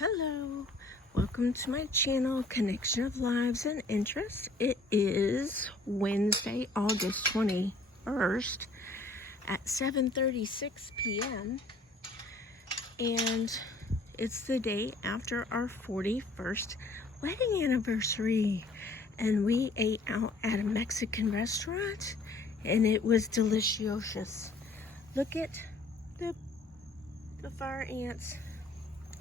Hello, welcome to my channel, Connection of Lives and Interests. It is Wednesday, August 21st at 7:36 p.m. and it's the day after our 41st wedding anniversary, and we ate out at a Mexican restaurant and it was delicious. Look at the fire ants.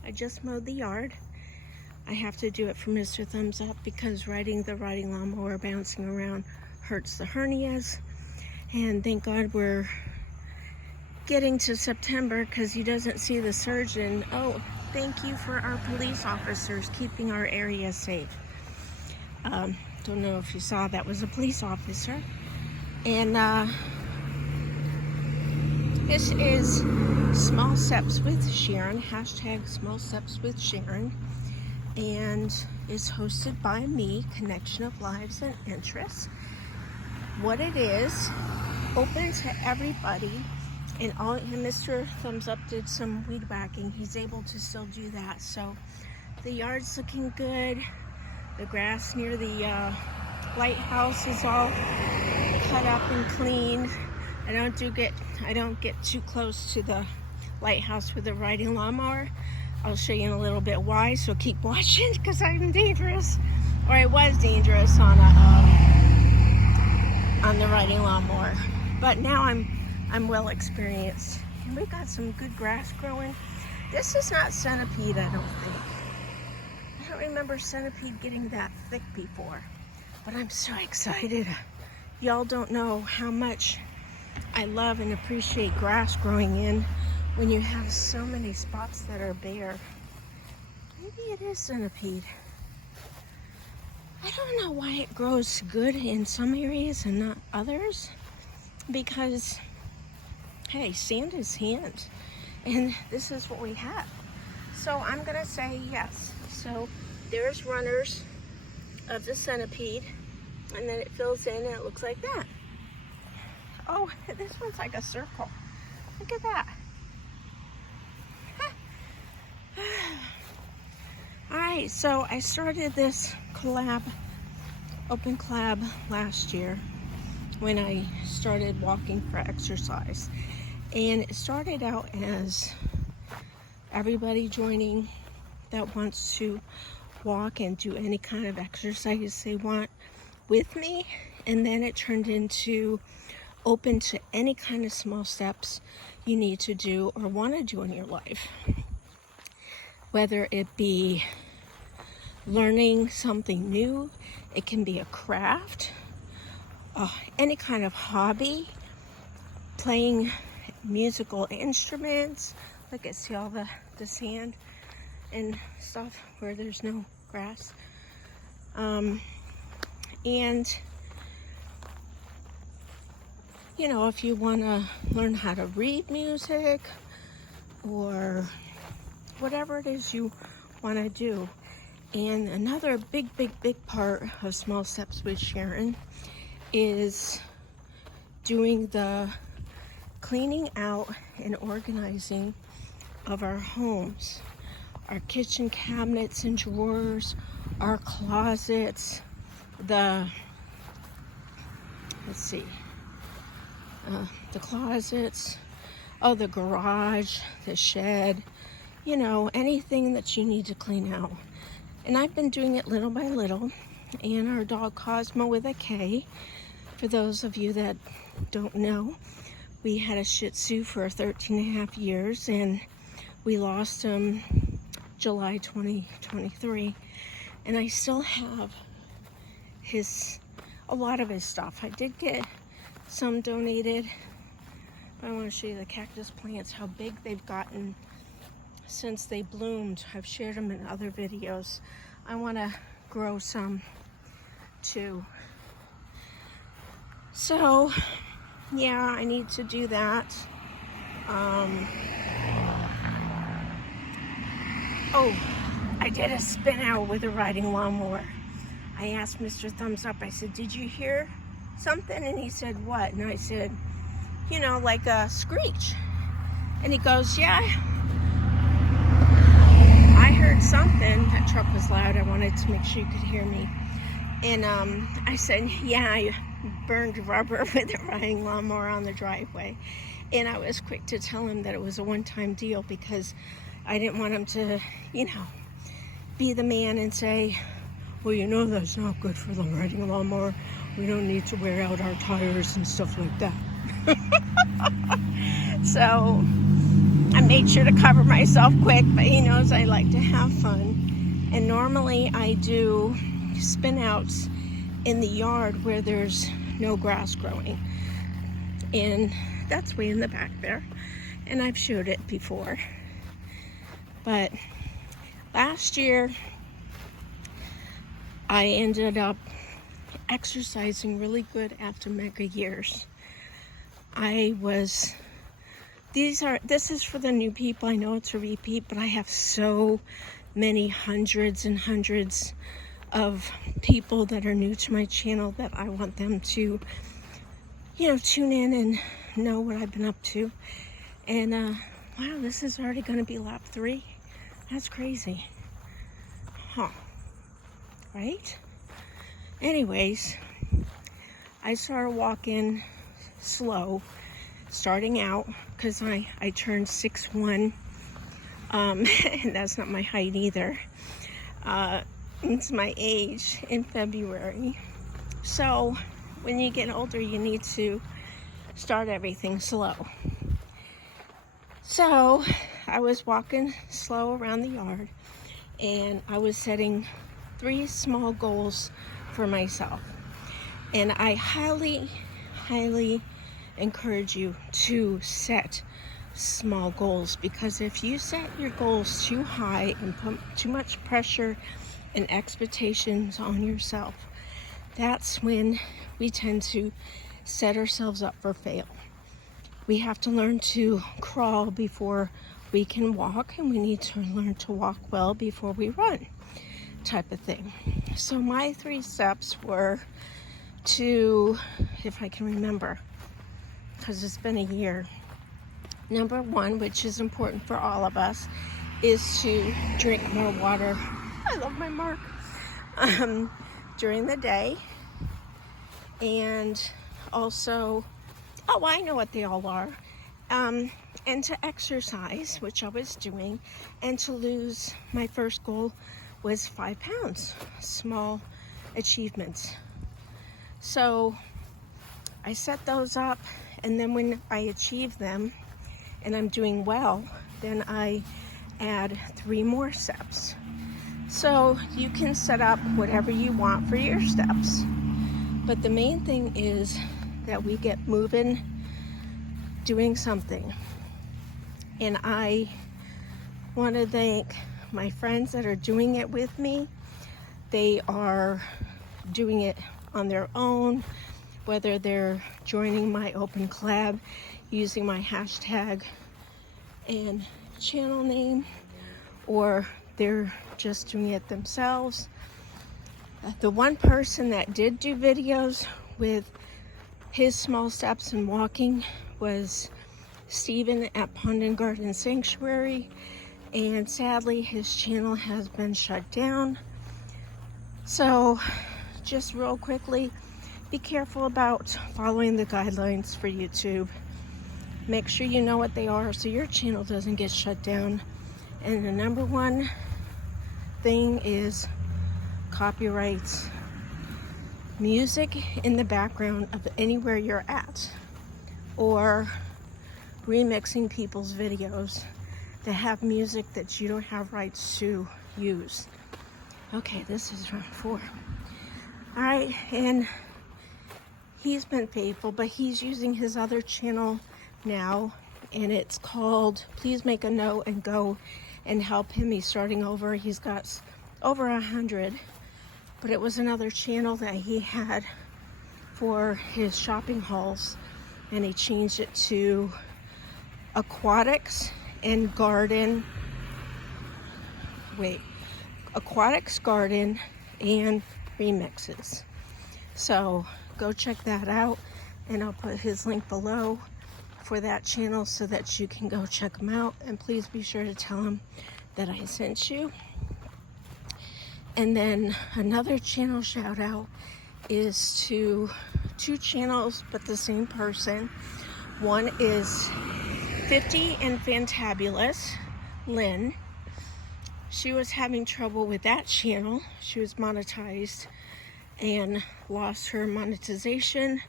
I just mowed the yard. I have to do it for Mr. Thumbs Up because riding the riding lawnmower bouncing around hurts the hernias. And thank God we're getting to September because he doesn't see the surgeon. Oh, thank you for our police officers keeping our area safe. Don't know if you saw, that was a police officer. And this is Small Steps with Sharon, hashtag Small Steps with Sharon, and is hosted by me, Connection of Lives and Interests. What it is, open to everybody, and Mr. Thumbs Up did some weed whacking. He's able to still do that, so the yard's looking good. The grass near the lighthouse is all cut up and clean. I don't get too close to the lighthouse with the riding lawnmower. I'll show you in a little bit why, so keep watching because I'm dangerous, or I was dangerous on the riding lawnmower, but now I'm well experienced. And we've got some good grass growing. This is not centipede, I don't think. I don't remember centipede getting that thick before, but I'm so excited. Y'all don't know how much I love and appreciate grass growing in when you have so many spots that are bare. Maybe it is centipede. I don't know why it grows good in some areas and not others, because hey, sand is sand, and this is what we have. So I'm gonna say yes. So there's runners of the centipede, and then it fills in and it looks like that. Oh, this one's like a circle. Look at that. Alright, so I started this open collab last year when I started walking for exercise. And it started out as everybody joining that wants to walk and do any kind of exercise they want with me. And then it turned into open to any kind of small steps you need to do or want to do in your life. Whether it be learning something new, it can be a craft, any kind of hobby, playing musical instruments. Look, I see all the sand and stuff where there's no grass. And you know, if you want to learn how to read music or whatever it is you want to do. And another big part of Small Steps with Sharon is doing the cleaning out and organizing of our homes, our kitchen cabinets and drawers, our closets, the closets, the garage, the shed, you know, anything that you need to clean out. And I've been doing it little by little. And our dog Cosmo with a K, for those of you that don't know, we had a Shih Tzu for 13 and a half years, and we lost him July 2023. And I still have a lot of his stuff. I did get some donated. I want to show you the cactus plants, how big they've gotten since they bloomed. I've shared them in other videos. I want to grow some too. So yeah, I need to do that. Oh, I did a spin out with a riding lawnmower. I asked Mr. Thumbs Up, I said, did you hear something? And he said, what? And I said, you know, like a screech. And he goes, yeah, I heard something. wanted to make sure you could hear me. And I said, yeah, I burned rubber with a riding lawnmower on the driveway. And I was quick to tell him that it was a one-time deal because I didn't want him to, you know, be the man and say, well, you know, that's not good for the riding lawnmower. We don't need to wear out our tires and stuff like that. So I made sure to cover myself quick, but he knows I like to have fun. And normally I do spin outs in the yard where there's no grass growing. And that's way in the back there. And I've showed it before. But last year, I ended up exercising really good after mega years. This is for the new people. I know it's a repeat, but I have so many hundreds and hundreds of people that are new to my channel that I want them to, you know, tune in and know what I've been up to. And wow, this is already going to be lap 3. That's crazy. Huh. Right? Anyways, I started walking slow, starting out, because I turned 6'1", and that's not my height either. It's my age in February. So when you get older, you need to start everything slow. So I was walking slow around the yard, and I was setting 3 small goals for myself. And I highly encourage you to set small goals, because if you set your goals too high and put too much pressure and expectations on yourself, that's when we tend to set ourselves up for fail. We have to learn to crawl before we can walk, and we need to learn to walk well before we run, type of thing. So my 3 steps were to, if I can remember, because it's been a year. Number 1, which is important for all of us, is to drink more water. I love my mark. During the day. And also, oh, I know what they all are. And to exercise, which I was doing, and to lose, my first goal was 5 pounds. Small achievements. So I set those up, and then when I achieve them and I'm doing well, then I add 3 more steps. So you can set up whatever you want for your steps, but the main thing is that we get moving, doing something. And I want to thank my friends that are doing it with me. They are doing it on their own, whether they're joining my open collab using my hashtag and channel name, or they're just doing it themselves. The one person that did do videos with his small steps and walking was Steven at Pond and Garden Sanctuary, and sadly his channel has been shut down. So just real quickly, be careful about following the guidelines for YouTube. Make sure you know what they are so your channel doesn't get shut down. And the number 1 thing is copyrights. Music in the background of anywhere you're at, or remixing people's videos that have music that you don't have rights to use. Okay, this is round 4. All right, and he's been faithful, but he's using his other channel now, and it's called Please Make a Note and Go and Help Him. He's starting over. He's got over 100, but it was another channel that he had for his shopping hauls, and he changed it to Aquatics and Garden. Aquatics Garden and Remixes. So go check that out, and I'll put his link below for that channel so that you can go check him out. And please be sure to tell him that I sent you. And then another channel shout out is to 2 channels, but the same person. One is 50 and Fantabulous, Lynn. She was having trouble with that channel. She was monetized and lost her monetization,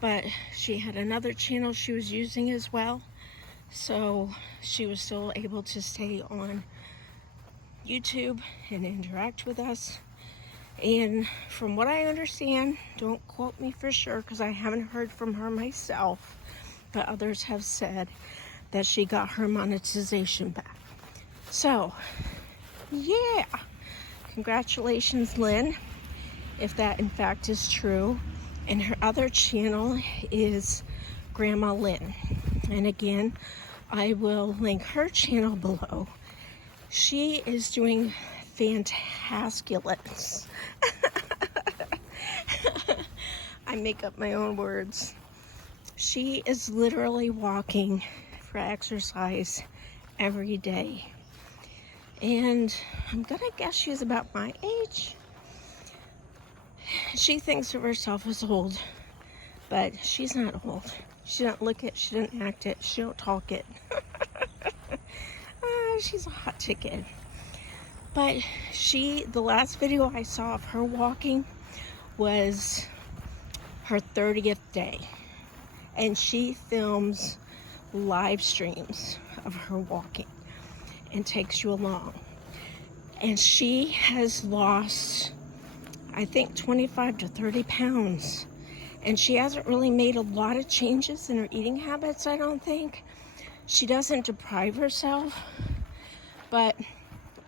but she had another channel she was using as well, so she was still able to stay on YouTube and interact with us. And from what I understand, don't quote me for sure because I haven't heard from her myself, but others have said that she got her monetization back. So yeah, congratulations, Lynn, if that in fact is true. And her other channel is Grandma Lynn, and again, I will link her channel below. She is doing fantasculous. I make up my own words. She is literally walking for exercise every day. And I'm gonna guess she's about my age. She thinks of herself as old, but she's not old. She don't look it, she don't act it, she don't talk it. She's a hot ticket. But the last video I saw of her walking was her 30th day. And she films live streams of her walking and takes you along. And she has lost, I think, 25 to 30 pounds. And she hasn't really made a lot of changes in her eating habits, I don't think. She doesn't deprive herself, but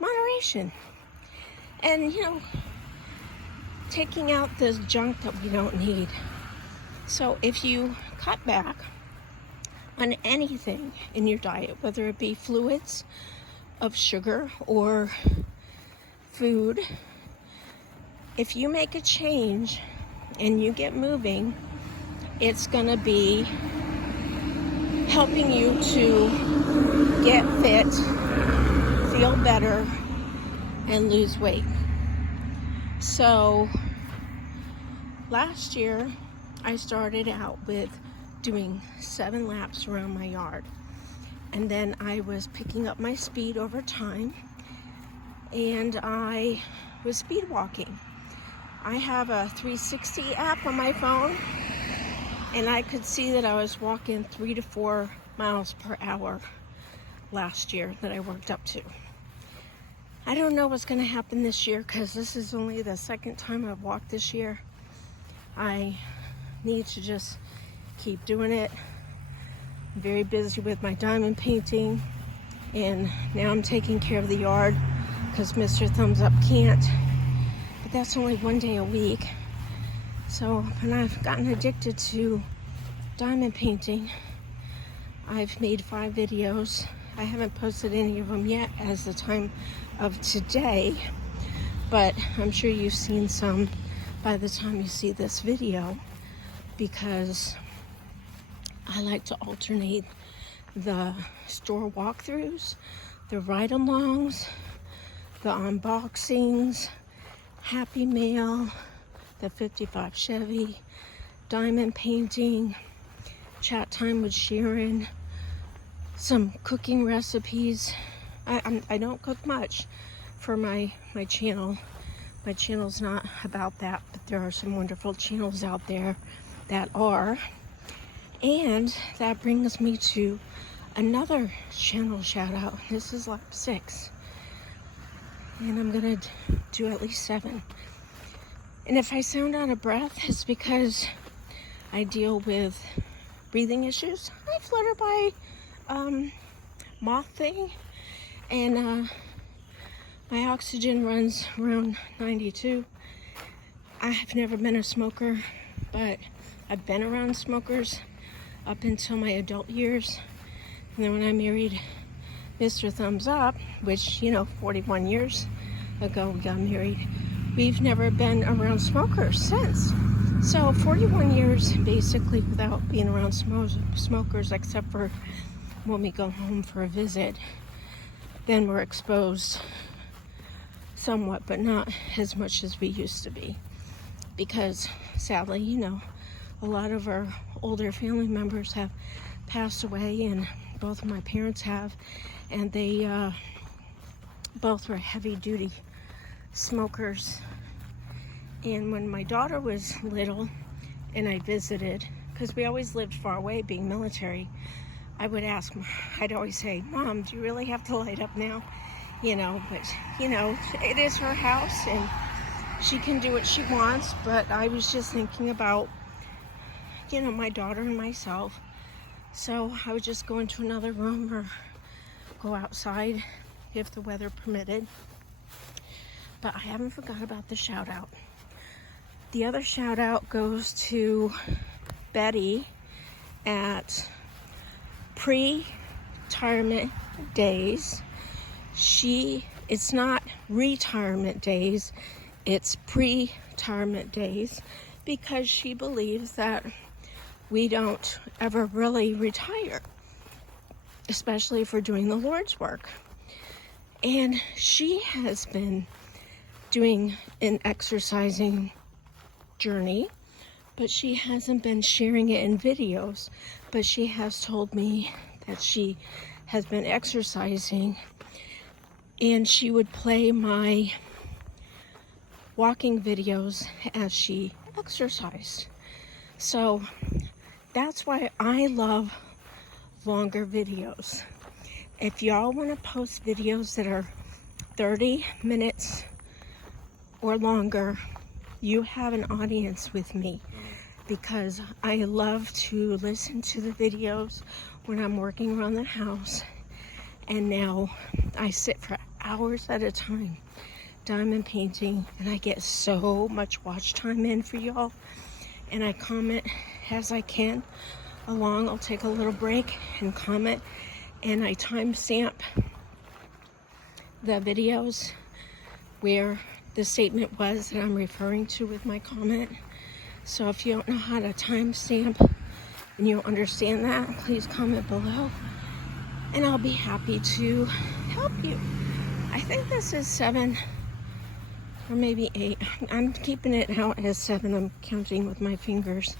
moderation. And, you know, taking out the junk that we don't need. So if you cut back on anything in your diet, whether it be fluids of sugar or food, if you make a change and you get moving, it's gonna be helping you to get fit, feel better, and lose weight. So last year I started out with doing 7 laps around my yard, and then I was picking up my speed over time, and I was speed walking. I have a 360 app on my phone, and I could see that I was walking 3 to 4 miles per hour last year that I worked up to. I don't know what's going to happen this year because this is only the 2nd time I've walked this year. I need to just keep doing it. I'm very busy with my diamond painting, and now I'm taking care of the yard because Mr. Thumbs Up can't. But that's only 1 day a week. So when I've gotten addicted to diamond painting, I've made 5 videos. I haven't posted any of them yet as the time of today, but I'm sure you've seen some by the time you see this video, because I like to alternate the store walkthroughs, the ride-alongs, the unboxings, Happy Mail, the 55 Chevy, diamond painting, chat time with Sharon, some cooking recipes. I don't cook much for my channel. My channel's not about that, but there are some wonderful channels out there that are. And that brings me to another channel shout out. This is lap 6. And I'm gonna do at least 7. And if I sound out of breath, it's because I deal with breathing issues. I flutter by moth thing, and my oxygen runs around 92. I have never been a smoker, but I've been around smokers up until my adult years. And then when I married Mr. Thumbs Up, which, you know, 41 years ago we got married, we've never been around smokers since. So 41 years basically without being around smokers, except for when we go home for a visit. Then we're exposed somewhat, but not as much as we used to be. Because sadly, you know, a lot of our older family members have passed away, and both of my parents have, and they both were heavy duty smokers. And when my daughter was little and I visited, because we always lived far away being military, I'd always say, Mom, do you really have to light up now? You know, but you know, it is her house and she can do what she wants. But I was just thinking about, you know, my daughter and myself. So I would just go into another room or go outside if the weather permitted. But I haven't forgot about the shout out. The other shout out goes to Betty at pre-retirement days. It's not retirement days, it's pre-retirement days, because she believes that we don't ever really retire, especially if we're doing the Lord's work. And she has been doing an exercising journey, but she hasn't been sharing it in videos. But she has told me that she has been exercising, and she would play my walking videos as she exercised. So that's why I love longer videos. If y'all want to post videos that are 30 minutes or longer, you have an audience with me, because I love to listen to the videos when I'm working around the house. And now I sit for hours at a time diamond painting, and I get so much watch time in for y'all, and I comment as I can along. I'll take a little break and comment, and I timestamp the videos where the statement was that I'm referring to with my comment. So if you don't know how to timestamp and you don't understand that, please comment below and I'll be happy to help you. I think this is 7 or maybe 8. I'm keeping it out as 7. I'm counting with my fingers.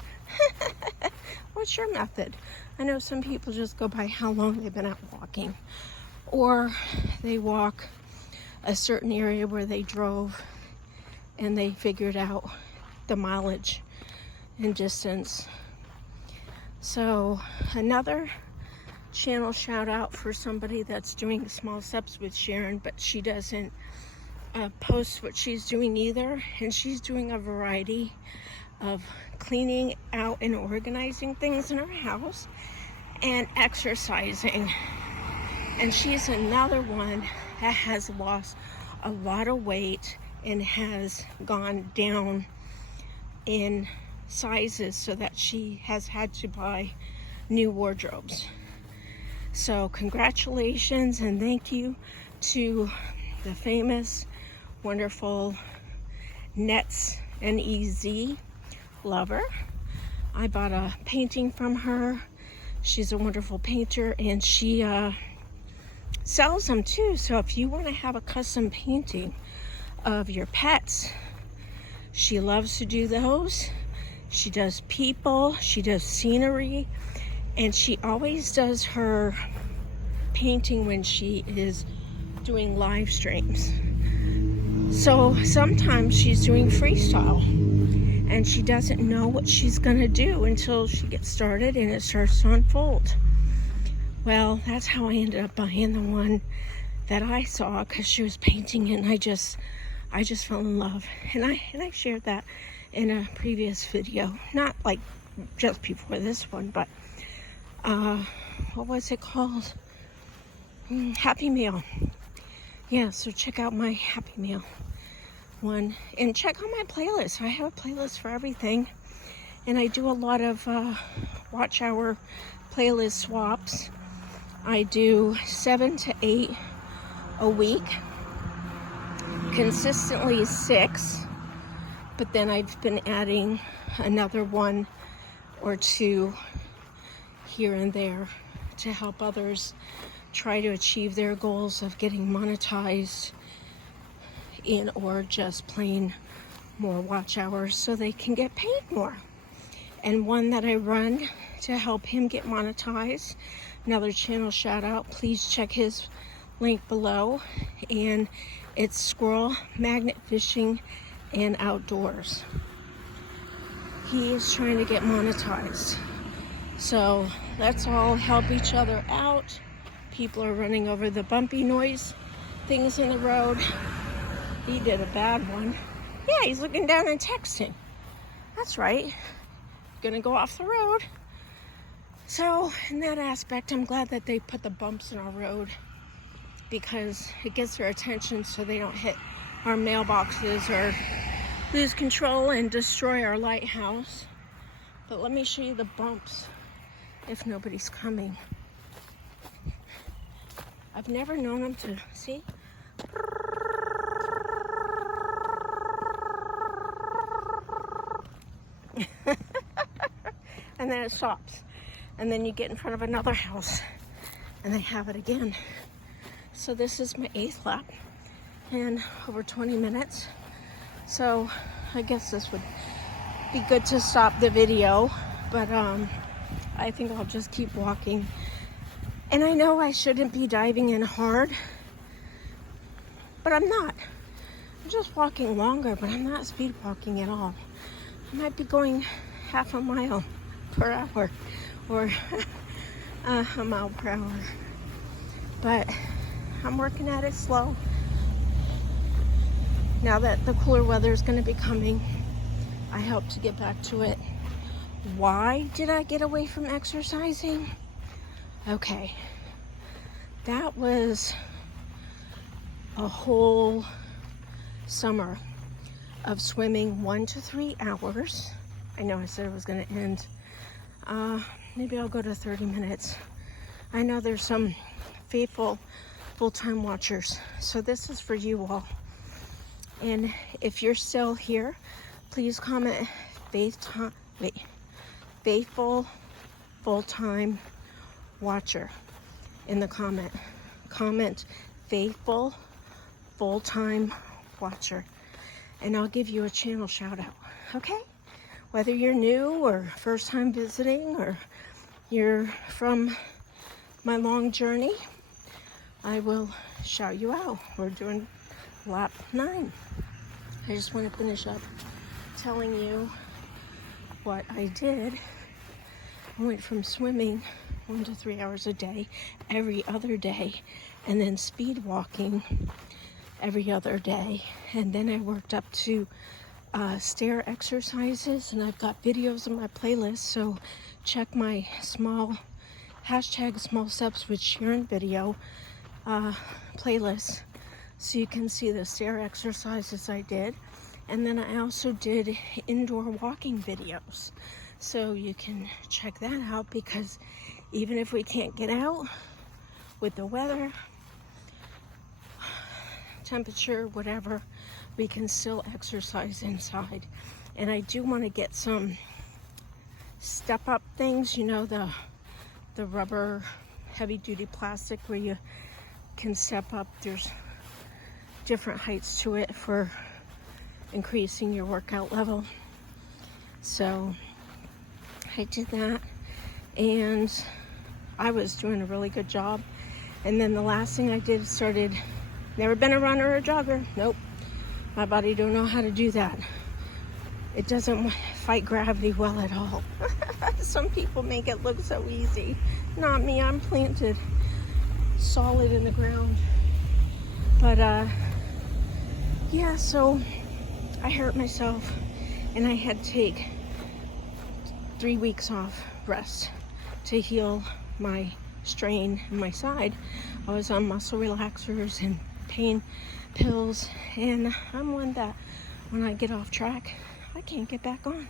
What's your method? I know some people just go by how long they've been out walking, or they walk a certain area where they drove and they figured out the mileage and distance. So another channel shout out for somebody that's doing Small Steps with Sharon, but she doesn't post what she's doing either, and she's doing a variety of cleaning out and organizing things in her house and exercising. And she's another one that has lost a lot of weight and has gone down in sizes so that she has had to buy new wardrobes. So congratulations and thank you to the famous, wonderful Nets NEZ lover. I bought a painting from her. She's a wonderful painter, and she sells them too. So if you want to have a custom painting of your pets, she loves to do those. She does people, she does scenery, and she always does her painting when she is doing live streams. So sometimes she's doing freestyle and she doesn't know what she's gonna do until she gets started and it starts to unfold. Well, that's how I ended up buying the one that I saw, because she was painting it and I just fell in love. And I shared that in a previous video, not like just before this one, but what was it called? Happy Meal. Yeah, so check out my Happy Meal one and check out my playlist. I have a playlist for everything, and I do a lot of watch hour playlist swaps. I do 7 to 8 a week, consistently 6, but then I've been adding another 1 or 2 here and there to help others try to achieve their goals of getting monetized and or just plain more watch hours so they can get paid more. And one that I run to help him get monetized, another channel shout out, please check his link below, and it's Squirrel Magnet Fishing and Outdoors. He is trying to get monetized, so let's all help each other out. People are running over the bumpy noise things in the road. He did a bad one. Yeah, he's looking down and texting. That's right. Gonna go off the road. So in that aspect, I'm glad that they put the bumps in our road, because it gets their attention so they don't hit our mailboxes or lose control and destroy our lighthouse. But let me show you the bumps if nobody's coming. I've never known them to, see? And then it stops. And then you get in front of another house and they have it again. So this is my 8th lap in over 20 minutes. So I guess this would be good to stop the video, but I think I'll just keep walking. And I know I shouldn't be diving in hard, but I'm not. I'm just walking longer, but I'm not speed walking at all. I might be going half a mile per hour or a mile per hour, but I'm working at it slow. Now that the cooler weather is going to be coming, I hope to get back to it. Why did I get away from exercising? Okay, that was a whole summer of swimming 1 to 3 hours. I know I said it was going to end. Maybe I'll go to 30 minutes. I know there's some faithful full-time watchers, so this is for you all. And if you're still here, please comment faithful full-time watcher in the comment. Comment faithful full-time watcher, and I'll give you a channel shout out, okay? Whether you're new or first time visiting, or you're from my long journey, I will shout you out. We're doing lap 9. I just want to finish up telling you what I did. I went from swimming 1 to 3 hours a day, every other day, and then speed walking every other day. And then I worked up to stair exercises, and I've got videos in my playlist, so check my hashtag small steps with Sharon video playlist so you can see the stair exercises I did. And then I also did indoor walking videos, so you can check that out, because even if we can't get out with the weather, temperature, whatever, we can still exercise inside. And I do want to get some step up things, you know, the rubber heavy duty plastic where you can step up. There's different heights to it for increasing your workout level. So I did that, and I was doing a really good job. And then the last thing I did, never been a runner or a jogger. Nope. My body don't know how to do that. It doesn't fight gravity well at all. Some people make it look so easy. Not me. I'm planted solid in the ground. But yeah, so I hurt myself, and I had to take 3 weeks off rest to heal my strain in my side. I was on muscle relaxers and pain pills, and I'm one that when I get off track, I can't get back on.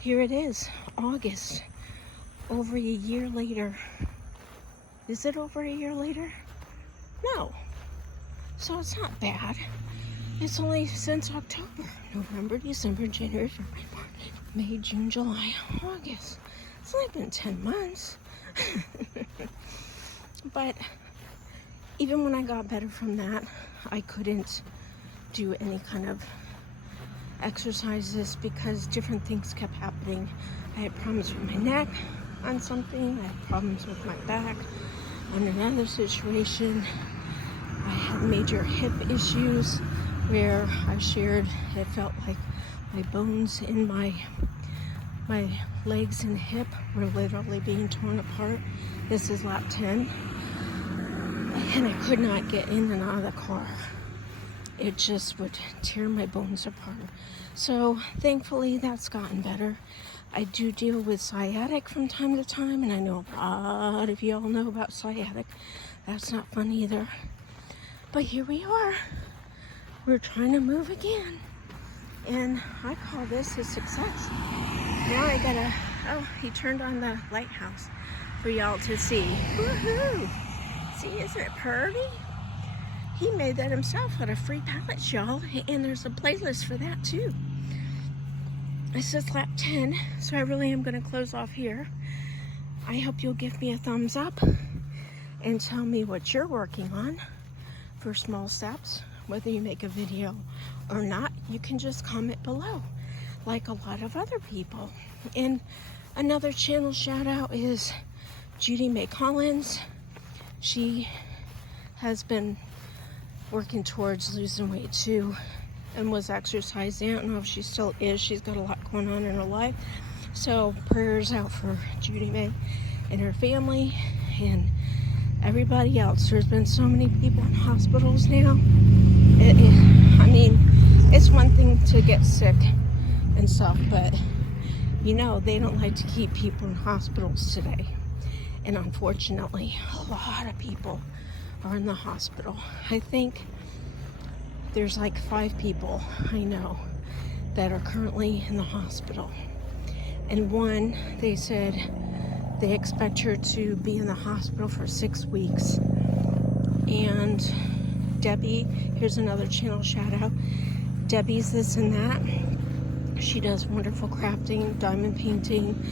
Here it is, August, over a year later. Is it over a year later? No. So it's not bad. It's only since October, November, December, January, February, March, May, June, July, August. It's only been 10 months. But even when I got better from that, I couldn't do any kind of exercises because different things kept happening. I had problems with my neck on something, I had problems with my back on another situation. I had major hip issues where I shared, it felt like my bones in my legs and hip were literally being torn apart. This is lap 10. And I could not get in and out of the car. It just would tear my bones apart. So thankfully that's gotten better. I do deal with sciatic from time to time, and I know a lot of y'all know about sciatic. That's not fun either. But here we are. We're trying to move again. And I call this a success. Now I gotta, oh, he turned on the lighthouse for y'all to see. Woohoo! See, isn't it pretty? He made that himself out of free pallets, y'all. And there's a playlist for that too. This is lap 10, so I really am gonna close off here. I hope you'll give me a thumbs up and tell me what you're working on for small steps. Whether you make a video or not, you can just comment below like a lot of other people. And another channel shout out is Judy Mae Collins. She has been working towards losing weight too and was exercising. I don't know if she still is. She's got a lot going on in her life. So prayers out for Judy Mae and her family and everybody else. There's been so many people in hospitals now. I mean, it's one thing to get sick and stuff, but you know, they don't like to keep people in hospitals today. And unfortunately, a lot of people are in the hospital. I think there's like 5 people I know that are currently in the hospital. And one, they said they expect her to be in the hospital for 6 weeks. And Debbie, here's another channel shout out. Debbie's This and That. She does wonderful crafting, diamond painting,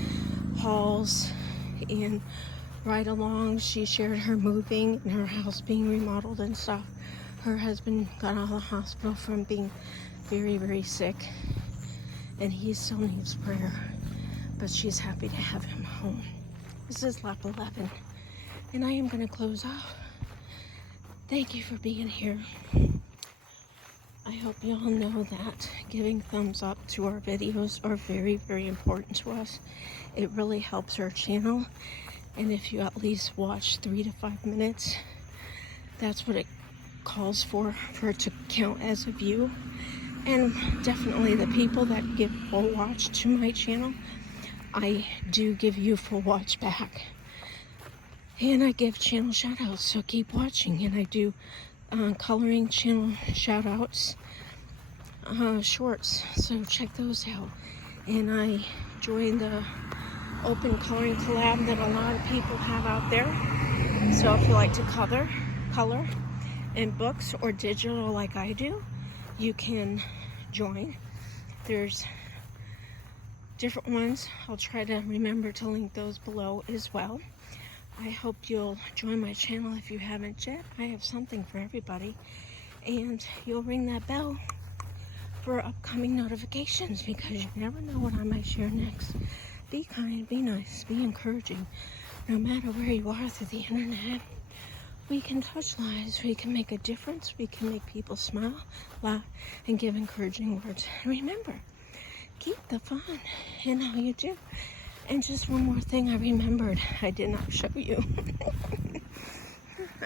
hauls, and right along she shared her moving and her house being remodeled and stuff. Her husband got out of the hospital from being very, very sick, and he still needs prayer, but she's happy to have him home. This is lap 11, and I am going to close off. Thank you for being here. I hope you all know that giving thumbs up to our videos are very, very important to us. It really helps our channel. And if you at least watch 3 to 5 minutes, that's what it calls for it to count as a view. And definitely the people that give full watch to my channel, I do give you full watch back. And I give channel shout outs, so keep watching. And I do coloring channel shout outs, shorts, so check those out. And I joined the open coloring collab that a lot of people have out there. So if you like to color in books or digital like I do, you can join. There's different ones. I'll try to remember to link those below as well. I hope you'll join my channel if you haven't yet. I have something for everybody. And you'll ring that bell for upcoming notifications, because you never know what I might share next. Be kind, be nice, be encouraging. No matter where you are through the internet, we can touch lives, we can make a difference, we can make people smile, laugh, and give encouraging words. And remember, keep the fun in how you do. And just one more thing I remembered, I did not show you.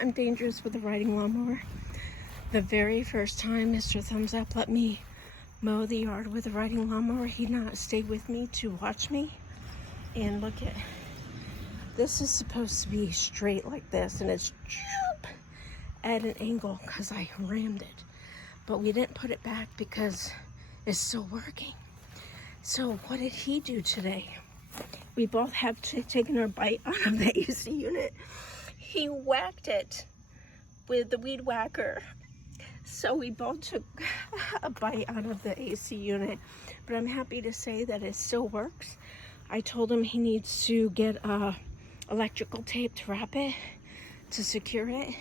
I'm dangerous with the riding lawnmower. The very first time Mr. Thumbs Up let me mow the yard with a riding lawnmower, he not stayed with me to watch me. And look at, this is supposed to be straight like this, and it's at an angle because I rammed it. But we didn't put it back because it's still working. So what did he do today? We both have taken our bite out of the AC unit. He whacked it with the weed whacker. So we both took a bite out of the AC unit. But I'm happy to say that it still works. I told him he needs to get electrical tape to wrap it, to secure it.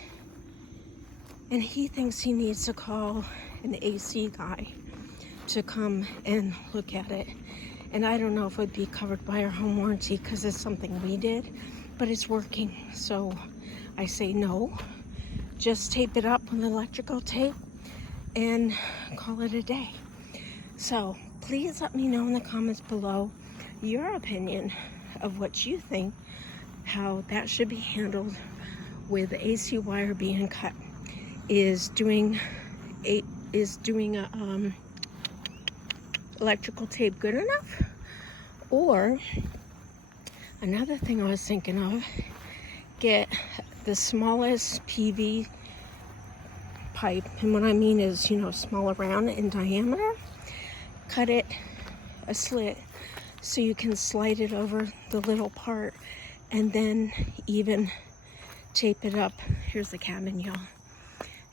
And he thinks he needs to call an AC guy to come and look at it. And I don't know if it would be covered by our home warranty because it's something we did, but it's working. So I say no, just tape it up with electrical tape and call it a day. So please let me know in the comments below your opinion of what you think, how that should be handled with the AC wire being cut. Is doing electrical tape good enough? Or another thing I was thinking of, get the smallest PV pipe, and what I mean is, you know, small around in diameter, cut it a slit so you can slide it over the little part, and then even tape it up. Here's the cabin, y'all.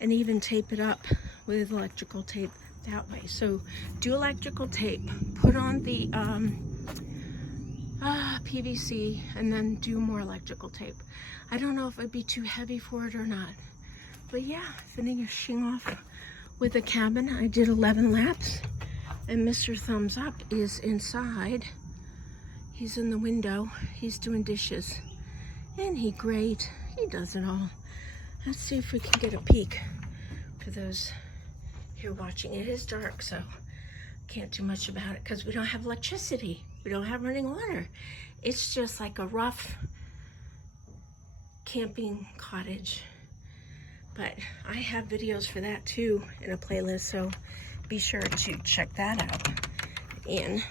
And even tape it up with electrical tape that way. So do electrical tape, put on the PVC, and then do more electrical tape. I don't know if it'd be too heavy for it or not, but yeah, finishing off with the cabin. I did 11 laps, and Mr. Thumbs Up is inside. He's in the window, he's doing dishes, and he does it all. Let's see if we can get a peek for those here watching. It is dark, so can't do much about it because we don't have electricity. We don't have running water. It's just like a rough camping cottage. But I have videos for that too in a playlist, so be sure to check that out. And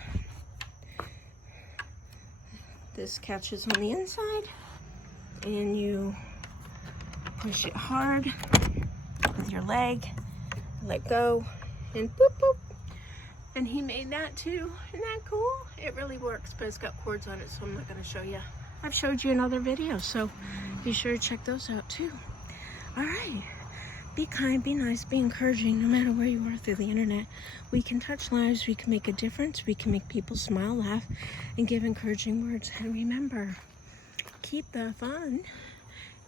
this catches on the inside, and you push it hard with your leg, let go, and boop, boop. And he made that too. Isn't that cool? It really works, but it's got cords on it, so I'm not going to show you. I've showed you in other videos, so be sure to check those out too. All right. Be kind, be nice, be encouraging, no matter where you are through the internet. We can touch lives, we can make a difference, we can make people smile, laugh, and give encouraging words. And remember, keep the fun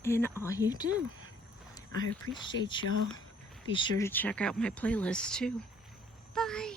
in all you do. I appreciate y'all. Be sure to check out my playlist too. Bye.